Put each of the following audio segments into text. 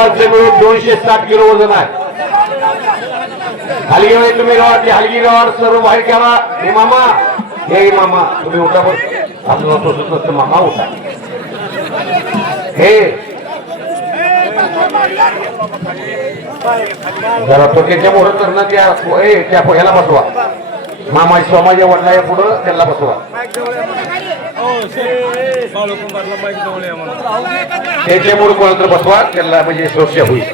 दोघांचे मिळून 260 किलो वजन आहे. हलगी तुम्ही गावातली हलगी गावात सर्व बाहेर घ्यावा. हे मामा हे मामा तुम्ही उठा बरं. आपलं तोसत नसतं मामा उठा. हे जरा तो त्याच्या मोहर करणं त्या ह्याला बसवा. मामा समाजा वडिला पुढं त्याला बसवा. त्याच्या मूळ कोणाला बसवा त्याला म्हणजे सुरक्षा होईल.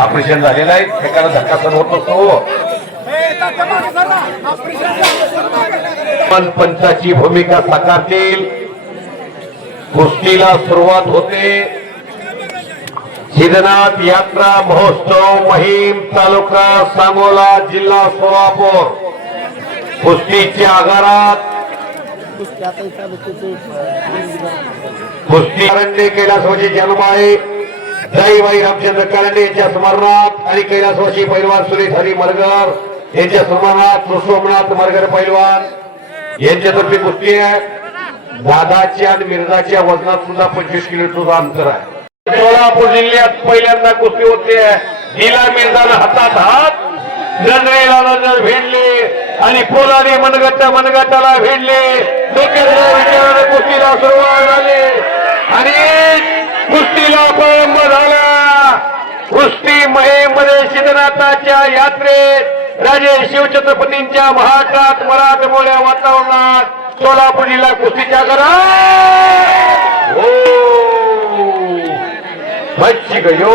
ऑपरेशन झालेलं आहे एकाला धक्का सहन होत नसतो. पण पंचाची भूमिका साकारतील. कुस्तीला सुरुवात होते. सिद्धनाथ यात्रा महोत्सव महिम तालुका सांगोला जिल्हा सोलापूर. कुस्तीच्या आगारात कुस्ती कारंडे कैलासवासी जन्म आहे. जयबाई रामचंद्र कारंडे यांच्या स्मरणात आणि कैलासवासी पैलवान सुरेश हरी मरगर यांच्या स्मरणात सोमनाथ मरगर पैलवान यांच्यातर्फे कुस्ती आहे. दादाच्या आणि मिर्जाच्या वजनात सुद्धा 25 किलोमीटरचं अंतर आहे. सोलापूर जिल्ह्यात पहिल्यांदा कुस्ती होते. नीला मिर्जानं हातात हात जनरेला नजर भिडले आणि पोलाने मनगटाला भिडले. विचाराने कुस्तीला सुरुवात झाली आणि कुस्तीला प्रारंभ झाला. कुस्ती मोहीममध्ये सिद्धनाथाच्या यात्रेत राजे शिवछत्रपतींच्या महाटात मराठमोळ्या वातावरणात सोलापूर जिल्हा कुस्तीच्या घरात बच्ची गयो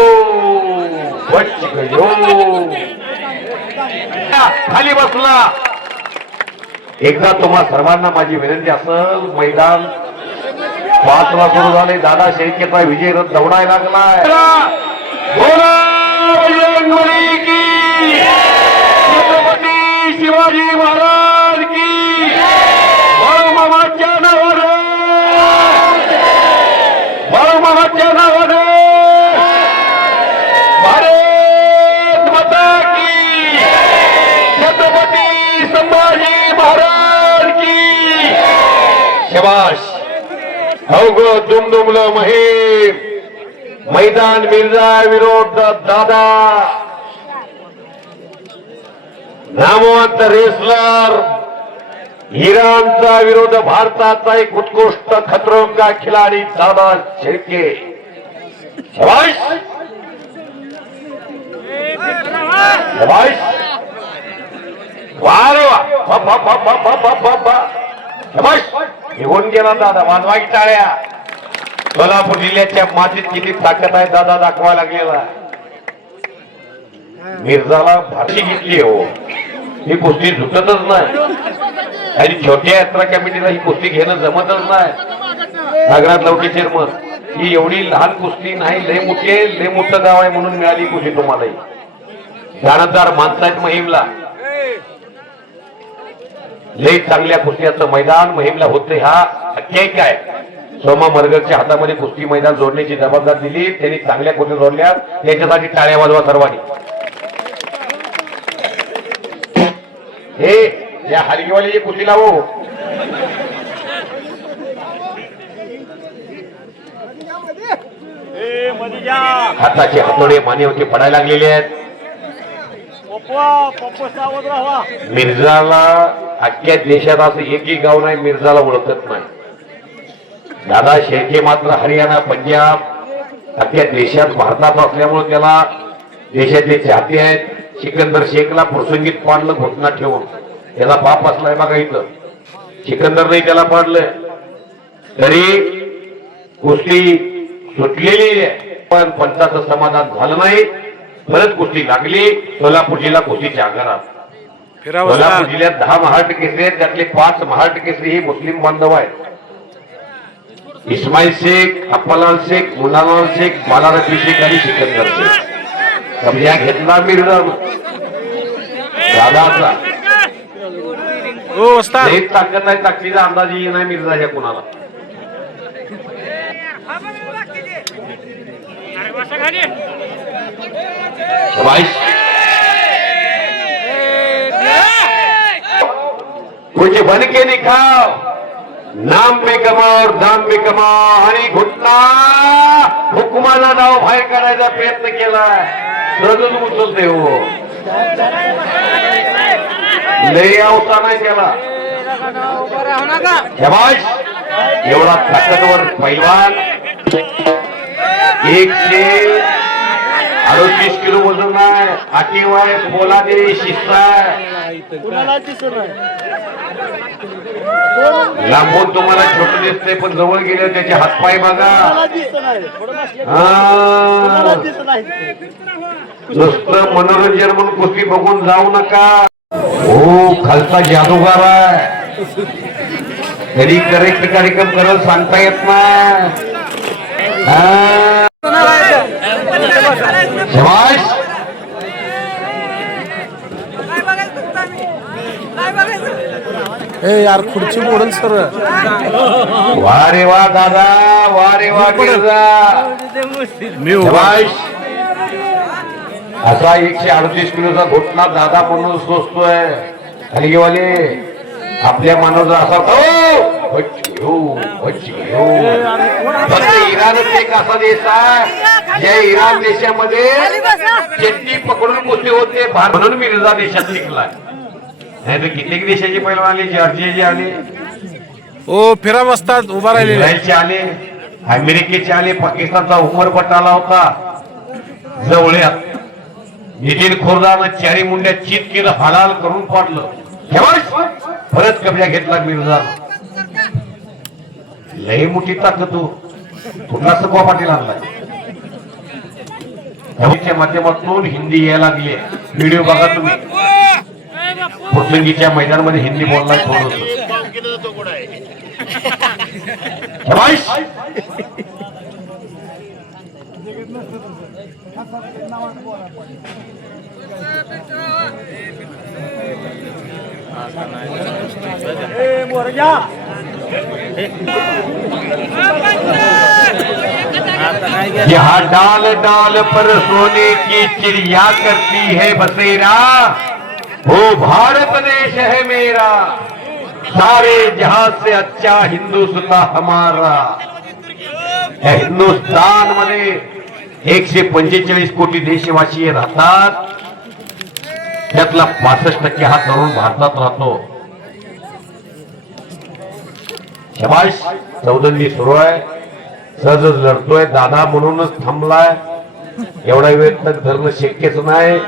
खाली बसला. एकदा तुम्हा सर्वांना माझी विनंती असेल. मैदान 5 ला सुरू झाले. दादा शेळकेचा विजय रथ दौडायला लागलाय. छत्रपती शिवाजी महाराज की बाळूमामाच्या नावाने बाळूमामाच्या नावाने भारत माता की छत्रपती संभाजी महाराज की. शाबाश. अवघ दुमदुमलं महिम. मैदान मिर्झा विरोध दादा. नामवंत रेसलर इराणचा विरोध भारताचा एक उत्कृष्ट खतरों का खिलाडी दादा शेळके. शाबाश शाबाश. शाबाश. निघून गेला दादा. वाजवा की टाळ्या. सोलापूर जिल्ह्याच्या मातीत किती ताकद आहे दादा दाखवायला लागलेला. मिर्झाला फाशी घेतली हो. ही कुस्ती झुकतच नाही आणि छोट्या यात्रा कमिटीला ही कुस्ती घेणं जमतच नाही. नागराज लवटे चेअरमन ही एवढी लहान कुस्ती नाही. लय मोठी आहे. लय मोठं गाव आहे म्हणून मिळाली कुस्ती तुम्हाला. जाणतदार माणसं आहेत महिमला. लय चांगल्या कुस्त्याचं मैदान महिमला होते. हा केक आहे. सोमा मरगरच्या हातामध्ये कुस्ती मैदान जोडण्याची जबाबदारी दिली. त्यांनी चांगल्या कुस्ती जोडल्या. त्याच्यासाठी टाळ्या वाजवा सर्वांनी. हे या हलगीवाली कुस्ती लावो. हाताचे हातोडे मानेवरती पडायला लागलेले आहेत. मिर्झाला अख्ख्या देशात असं एकही गाव नाही मिर्झाला ओळखत नाही. दादा शेळके मात्र हरियाणा पंजाब अख्ख्या देशात भारतात असल्यामुळे त्याला देशातले चाहते आहेत. सिकंदर शेखला प्रसंगीत पाडलं घोषणा ठेवून. त्याला बाप असलाय बघा इथं. सिकंदर नाही त्याला पाडलं तरी कुस्ती सुटलेली आहे. पण पंचाचं समाधान झालं नाही. परत कुस्ती लागली. सोलापूर जिल्हा कुस्तीच्या आगारात. सोलापूर जिल्ह्यात 10 महाराष्ट्र केसरी आहेत. त्यातले 5 महाराष्ट्र केसरी हे मुस्लिम बांधव आहेत. इस्माईल शेख, अप्पालाल शेख, मुन्नालाल शेख, बालारफी शेख आणि सिकंदर शेख. कब्जा घेतला मिर्झा दादाचा. ताकद आहे. ताकदीचा अंदाज नाही मिर्झाच्या कुणाला. कुछ बन के दिखाओ. नाम पे कमाओ और दाम पे कमाओ. आणि घुटना हुकुमाला नाव बाहेर काढायचा प्रयत्न केलाय, सहजच उचलते हो. लय अवसा नाही त्याला. शाबाश. एवढा ताकदवर पैलवान 138 किलो वजन आहे. आटीव आहे, पोलादे शिस्त आहे. लांबून तुम्हाला छोटं दिसतंय पण जवळ गेले त्याचे हातपाय बघा. नुसतं मनोरंजन म्हणून कुस्ती बघून जाऊ नका. हो, खालचा जादूगार आहे. तरी करेक्ट कार्यक्रम करत सांगता येत नाही. शाबाश. यार खुर्ची मोडल सर. वा रे वा दादा, वा रे वा मिर्झा. शाबाश. असा 138 किलोचा घोटणा दादा म्हणून सोचतोय. हलगेवाले आपल्या मानवाचा असा फक्त इराणच एक असा देश आहे ज्या इराण देशामध्ये चट्टी पकडून कुस्ती होते म्हणून मिर्झा देशात शिकलाय. नाही तर कित्येक देशाची पैलवान आले, जॉर्जियाचे आले, ओ फिरा बसतात उभा राहिले, इस्रायलचे आले, अमेरिकेचे आले, पाकिस्तानचा उमरपट आला होता जवळ्यात. नितीन खोरदानं चारी मुंड्या चित केलं, हलाल करून पाडलं. परत कब्जा घेतला मिर्झा. लय मोठी ताकद तू पुन्हा सकवा पाटील आणलाय. माध्यमातून हिंदी यायला लागली. व्हिडिओ बघा तुम्ही. फुटलंगीच्या मैदानामध्ये हिंदी बोलला थोडं. यहाँ डाल डाल पर सोने की चिड़िया करती है बसेरा, वो भारत देश है मेरा, सारे जहां से अच्छा हिंदुस्तान हमारा. हिंदुस्तान मध्ये 145 कोटी देशवासी राहतात. त्यातला 65% हा तरुण भारतात राहतो. शाबाश. चौदंडी सुरू आहे. सहजच लढतोय. दादा म्हणूनच थांबलाय. एवढा वेळ तक धरणं शक्यच नाही.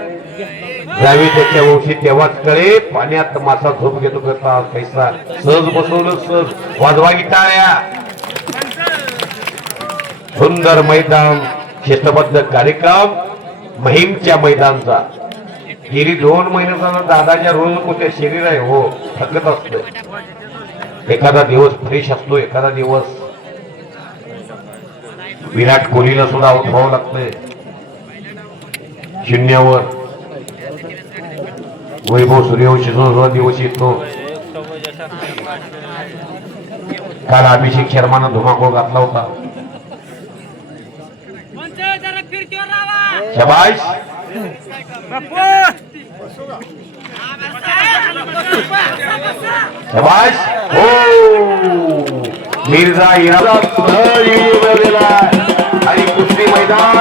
जावी त्याच्या वंशी तेव्हाच कळे. पाण्यात मासा झोप घेतो करता कैसा सहज बसवलं. सहज वाजवा टाळ्या. सुंदर मैदान, शिस्तबद्ध कार्यक्रम महिमच्या मैदानचा. गेली 2 महिन्याचा दादाच्या रोज कोणत्या शरीर आहे हो थकत असतं. एखादा दिवस फ्रेश असतो, एखादा दिवस विराट कोहलीला सुद्धा उठवावं लागतंय शून्यावर. वैभव सूर्यवंशी सुद्धा दिवस येतो. काल अभिषेक शर्मानं धुमाकूळ घातला होता. शाबाश. शाबाश. हो, मिर्झा आणि कुस्ती मैदान